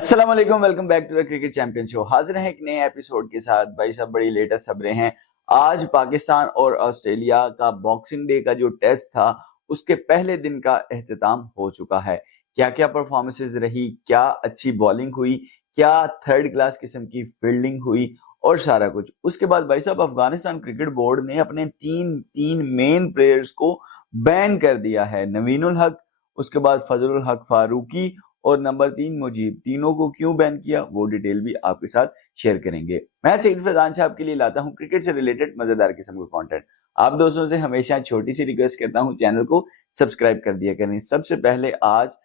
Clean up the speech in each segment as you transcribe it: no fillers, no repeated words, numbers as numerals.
अस्सलाम वालेकुम, welcome back to the cricket champion show. हाजिर हैं एक नए एपिसोड के साथ। भाई साहब बड़ी लेटेस्ट खबरें हैं। आज पाकिस्तान और ऑस्ट्रेलिया का बॉक्सिंग डे का जो टेस्ट था उसके पहले दिन का एहतताम हो चुका है। क्या क्या परफॉर्मेंसेज रही, क्या अच्छी बॉलिंग हुई, क्या थर्ड क्लास किस्म की फील्डिंग हुई और सारा कुछ। उसके बाद भाई साहब अफगानिस्तान क्रिकेट बोर्ड ने अपने तीन तीन मेन प्लेयर्स को बैन कर दिया है। नवीनुल हक, उसके बाद फजलुल हक फारूकी और नंबर 3 मुजीब। तीनों को क्यों बैन किया वो डिटेल भी आपके साथ शेयर करेंगे। मैं सईद फैजान से आपके लिए लाता हूं क्रिकेट से रिलेटेड मजेदार किस्म का कंटेंट। आप दोस्तों से हमेशा छोटी सी रिक्वेस्ट करता हूं, चैनल को सब्सक्राइब कर दिया करें। सबसे पहले आज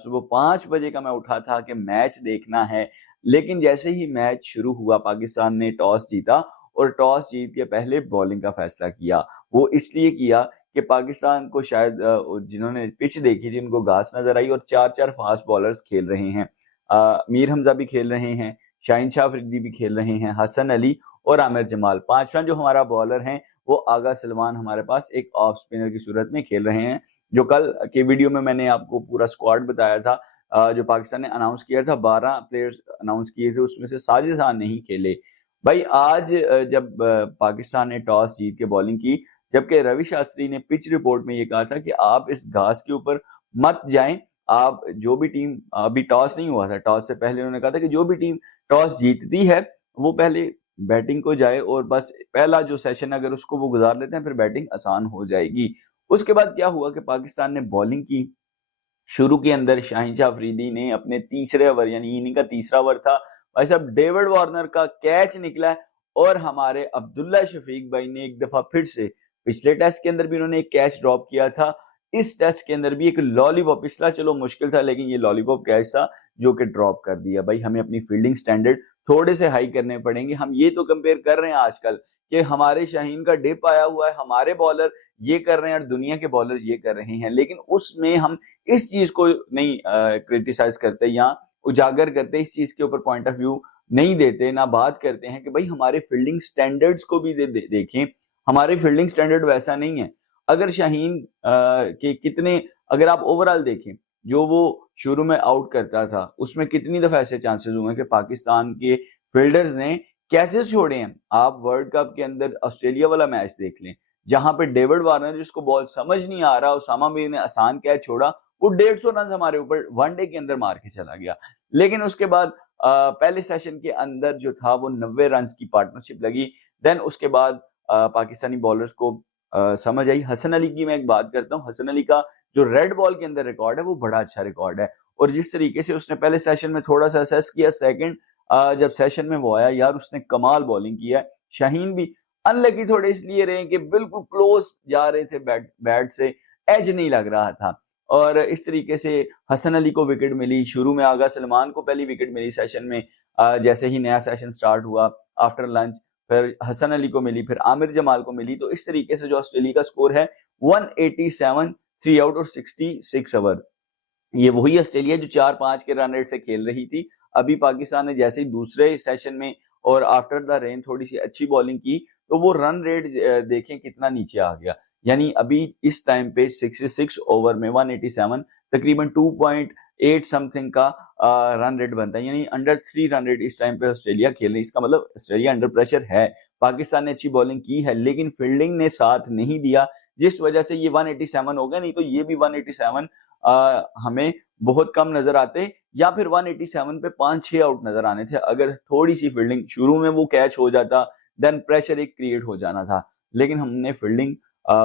सुबह 5 बजे का मैं उठा था कि मैच देखना है, लेकिन जैसे ही मैच शुरू हुआ पाकिस्तान ने टॉस जीता और टॉस जीत के पहले बॉलिंग का फैसला किया। वो इसलिए किया कि पाकिस्तान को शायद जिन्होंने पिच देखी थी उनको घास नजर आई और चार चार फास्ट बॉलर्स खेल रहे हैं। मीर हमजा भी खेल रहे हैं, शाहीन शाह अफरीदी भी खेल रहे हैं, हसन अली और आमिर जमाल। पांचवा जो हमारा बॉलर हैं वो आगा सलमान हमारे पास एक ऑफ स्पिनर की सूरत में खेल रहे हैं। जो कल के वीडियो में मैंने आपको पूरा स्क्वाड बताया था, जो पाकिस्तान ने अनाउंस किया था, 12 प्लेयर्स अनाउंस किए थे, उसमें से साजिद खान नहीं खेले। भाई आज जब पाकिस्तान ने टॉस जीत के बॉलिंग की, जबकि रवि शास्त्री ने पिच रिपोर्ट में ये कहा था कि आप इस घास के ऊपर मत जाएं। आप जो भी टीम, अभी टॉस नहीं हुआ था, टॉस से पहले उन्होंने कहा था कि जो भी टीम टॉस जीतती है वो पहले बैटिंग को जाए और बस पहला जो सेशन अगर उसको वो गुजार लेते हैं फिर बैटिंग आसान हो जाएगी। उसके बाद क्या हुआ कि पाकिस्तान ने बॉलिंग की। शुरू के अंदर शाहीन शाह अफरीदी ने अपने तीसरे ओवर, यानी इनिंग का तीसरा ओवर था, भाई साहब डेविड वार्नर का कैच निकला है और हमारे अब्दुल्ला शफीक भाई ने एक दफा फिर से, पिछले टेस्ट के अंदर भी उन्होंने एक कैच ड्रॉप किया था, इस टेस्ट के अंदर भी एक लॉलीपॉप, पिछला चलो मुश्किल था लेकिन ये लॉलीपॉप कैच था जो कि ड्रॉप कर दिया। भाई हमें अपनी फील्डिंग स्टैंडर्ड थोड़े से हाई करने पड़ेंगे। हम ये तो कंपेयर कर रहे हैं आजकल कि हमारे शाहीन का डिप आया हुआ है, हमारे बॉलर ये कर रहे हैं और दुनिया के बॉलर ये कर रहे हैं, लेकिन उसमें हम इस चीज को नहीं क्रिटिसाइज करते या उजागर करते, इस चीज के ऊपर पॉइंट ऑफ व्यू नहीं देते, ना बात करते हैं कि भाई हमारे फील्डिंग स्टैंडर्ड्स को भी देखें। हमारे फील्डिंग स्टैंडर्ड वैसा नहीं है। अगर शाहीन के कितने, अगर आप ओवरऑल देखें जो वो शुरू में आउट करता था उसमें कितनी दफा ऐसे चांसेस हुए कि पाकिस्तान के फील्डर्स ने कैचेस छोड़े हैं। आप वर्ल्ड कप के अंदर ऑस्ट्रेलिया वाला मैच देख लें, जहां पे डेविड वार्नर जिसको बॉल समझ नहीं आ रहा, उसामा मीर ने आसान कैच छोड़ा, वो 150 रन हमारे ऊपर वनडे के अंदर मार के चला गया। लेकिन उसके बाद पहले सेशन के अंदर जो था वो 90 रन की पार्टनरशिप लगी। देन उसके बाद पाकिस्तानी बॉलर्स को समझ आई। हसन अली की मैं एक बात करता हूँ, हसन अली का जो रेड बॉल के अंदर रिकॉर्ड है वो बड़ा अच्छा रिकॉर्ड है। और जिस तरीके से उसने पहले सेशन में थोड़ा सा असेस किया, सेकंड जब सेशन में वो आया यार उसने कमाल बॉलिंग किया है। शाहीन भी अनलकी थोड़े इसलिए रहे कि बिल्कुल क्लोज जा रहे थे बैट से, एज नहीं लग रहा था। और इस तरीके से हसन अली को विकेट मिली, शुरू में आगा सलमान को पहली विकेट मिली सेशन में, जैसे ही नया सेशन स्टार्ट हुआ आफ्टर लंच, फिर हसन अली को मिली, फिर आमिर जमाल को मिली। तो इस तरीके से जो ऑस्ट्रेलिया का स्कोर है 187, 3 आउट और 66 ओवर। ये वही ऑस्ट्रेलिया जो 4-5 के रन रेट से खेल रही थी। अभी पाकिस्तान ने जैसे ही दूसरे सेशन में और आफ्टर द रेन थोड़ी सी अच्छी बॉलिंग की तो वो रन रेट देखें कितना नीचे आ गया। यानी अभी इस टाइम पे 66 ओवर में 187, तकरीबन 2.8 समथिंग का रन रेट बनता है, यानी अंडर 3 रन रेट इस टाइम पे ऑस्ट्रेलिया खेल रही है। इसका मतलब ऑस्ट्रेलिया अंडर प्रेशर है। पाकिस्तान ने अच्छी बॉलिंग की है लेकिन फील्डिंग ने साथ नहीं दिया, जिस वजह से ये 187 हो गया। नहीं तो ये भी 187 हमें बहुत कम नजर आते, या फिर 187 पे 5-6 आउट नजर आने थे अगर थोड़ी सी फील्डिंग शुरू में वो कैच हो जाता, देन प्रेशर एक क्रिएट हो जाना था। लेकिन हमने फील्डिंग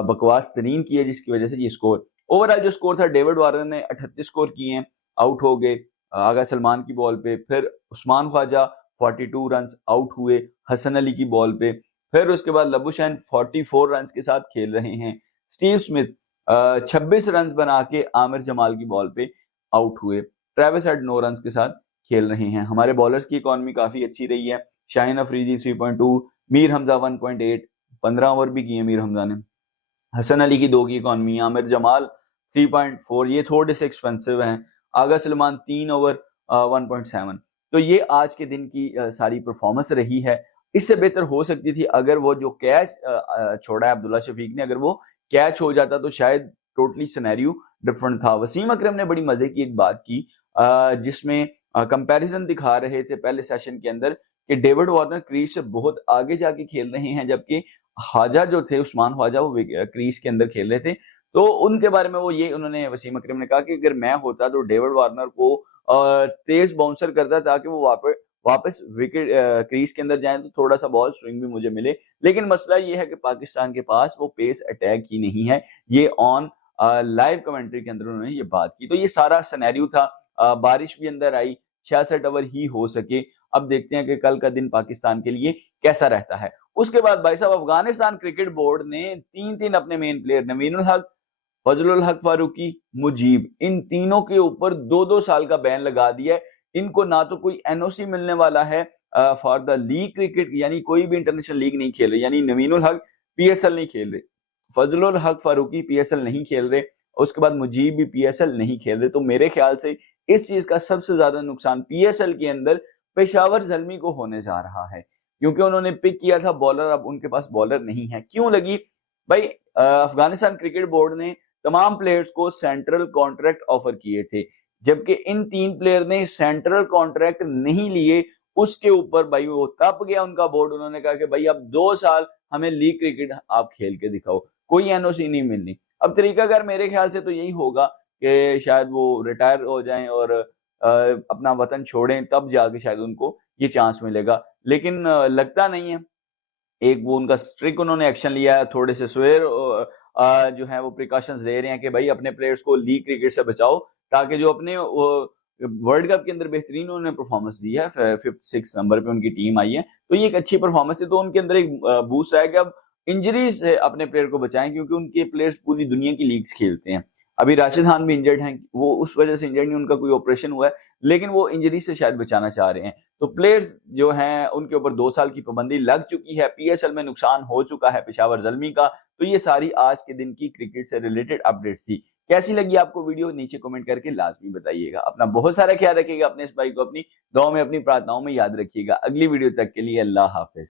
बकवास तरीन की है जिसकी वजह से ये स्कोर, ओवरऑल जो स्कोर था, डेविड वार्नर ने 38 स्कोर किए हैं, आउट हो गए आगा सलमान की बॉल पे, फिर उस्मान ख्वाजा 42 रन आउट हुए हसन अली की बॉल पे, फिर उसके बाद लबुशैन 44 रन के साथ खेल रहे हैं, स्टीव स्मिथ 26 रन बना के आमिर जमाल की बॉल पे आउट हुए, ट्रेविस हेड 9 रन के साथ खेल रहे हैं। हमारे बॉलर्स की इकॉनमी काफी अच्छी रही है। शाहीन अफरीदी 3.2, मीर हमजा 1.8, 15 ओवर भी किए मीर हमजा ने। हसन अली की 2 की इकॉनमी, आमिर जमाल 3.4, ये थोड़े से एक्सपेंसिव हैं। आगा सलमान 3 ओवर 1.7। तो ये आज के दिन की सारी परफॉर्मेंस रही है। इससे बेहतर हो सकती थी अगर वो जो कैच छोड़ा है अब्दुल्ला शफीक ने, अगर वो कैच हो जाता तो शायद टोटली सिनेरियो डिफरेंट था। वसीम अकरम ने बड़ी मजे की एक बात की जिसमें कंपैरिजन दिखा रहे थे पहले सेशन के अंदर कि डेविड वार्नर क्रीज से बहुत आगे जाके खेल रहे हैं, जबकि ख्वाजा जो थे, उस्मान ख्वाजा, वो क्रीज के अंदर खेल रहे थे। तो उनके बारे में उन्होंने, वसीम अकरम ने कहा कि अगर मैं होता तो डेविड वार्नर को तेज बाउंसर करता ताकि वो वापस विकेट क्रीज के अंदर जाए तो थोड़ा सा बॉल स्विंग भी मुझे मिले। लेकिन मसला ये है कि पाकिस्तान के पास वो पेस अटैक ही नहीं है। ये ऑन लाइव कमेंट्री के अंदर उन्होंने ये बात की। तो ये सारा सिनेरियो था। बारिश भी अंदर आई, 66 ओवर ही हो सके। अब देखते हैं कि कल का दिन पाकिस्तान के लिए कैसा रहता है। उसके बाद भाई साहब, अफगानिस्तान क्रिकेट बोर्ड ने तीन अपने मेन प्लेयर नवीन उल हक, फजलुल हक फारूकी, मुजीब, इन तीनों के ऊपर 2-2 साल का बैन लगा दिया है। इनको ना तो कोई एनओसी मिलने वाला है फॉर द लीग क्रिकेट, यानी कोई भी इंटरनेशनल लीग नहीं खेल रहे, यानी नवीन उल हक पीएसएल नहीं खेल रहे, फजलुल हक फारूकी पीएसएल नहीं खेल रहे, उसके बाद मुजीब भी पीएसएल नहीं खेल रहे। तो मेरे ख्याल से इस चीज का सबसे ज्यादा नुकसान पीएसएल के अंदर पेशावर जल्मी को होने जा रहा है, क्योंकि उन्होंने पिक किया था बॉलर, अब उनके पास बॉलर नहीं है। क्यों लगी भाई? अफगानिस्तान क्रिकेट बोर्ड ने तमाम प्लेयर्स को सेंट्रल कॉन्ट्रैक्ट ऑफर किए थे, जबकि इन 3 प्लेयर ने सेंट्रल कॉन्ट्रैक्ट नहीं लिए। उसके ऊपर भाई वो तप गया उनका बोर्ड, उन्होंने कहा कि भाई अब 2 साल हमें लीग क्रिकेट आप खेल के दिखाओ, कोई एनओसी नहीं मिलनी। अब तरीकाकार मेरे ख्याल से तो यही होगा कि शायद वो रिटायर हो जाएं और अपना वतन छोड़ें, तब जाके शायद उनको ये चांस मिलेगा। लेकिन लगता नहीं है। एक वो उनका स्ट्रिक्ट उन्होंने एक्शन लिया है, थोड़े से स्वेर जो है वो प्रिकॉशंस ले रहे हैं कि भाई अपने प्लेयर्स को लीग क्रिकेट से बचाओ, ताकि जो अपने वर्ल्ड कप के अंदर बेहतरीन उन्होंने परफॉर्मेंस दी है, 5th-6th नंबर पे उनकी टीम आई है, तो ये एक अच्छी परफॉर्मेंस थी। तो उनके अंदर एक बूस्ट आया कि अब इंजरीज से अपने प्लेयर को बचाएं, क्योंकि उनके प्लेयर्स पूरी दुनिया की लीग्स खेलते हैं। अभी राशिद खान भी इंजर्ड हैं, वो उस वजह से इंजर्ड नहीं, उनका कोई ऑपरेशन हुआ है, लेकिन वो इंजरी से शायद बचाना चाह रहे हैं। तो प्लेयर्स जो हैं उनके ऊपर 2 साल की पाबंदी लग चुकी है, पीएसएल में नुकसान हो चुका है पेशावर जल्मी का। तो ये सारी आज के दिन की क्रिकेट से रिलेटेड अपडेट्स थी। कैसी लगी आपको वीडियो? नीचे कमेंट करके लाजमी बताइएगा। अपना बहुत सारा ख्याल रखिएगा, अपने इस भाई को अपनी दुआओं में, अपनी प्रार्थनाओं में याद रखिएगा। अगली वीडियो तक के लिए अल्लाह हाफिज।